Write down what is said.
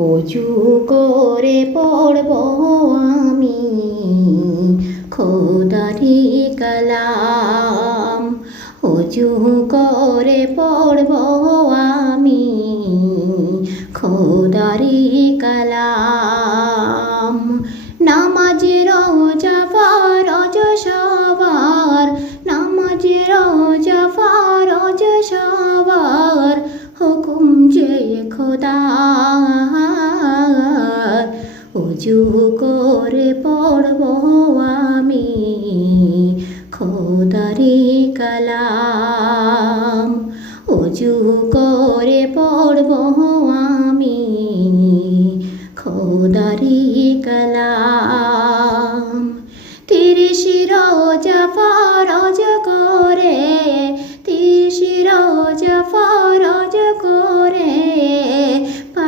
অজু করে পড়ব আমি খোদারি কালাম। অজু করে পড়ব আমি খোদারি কালাম। নামাজে রোজা ফরজ সবার, নামাজে রোজা ফরজ সবার, হুকুম যে খোদার। অজু করে পড়ব আমি খোদারি কালাম। অজু করে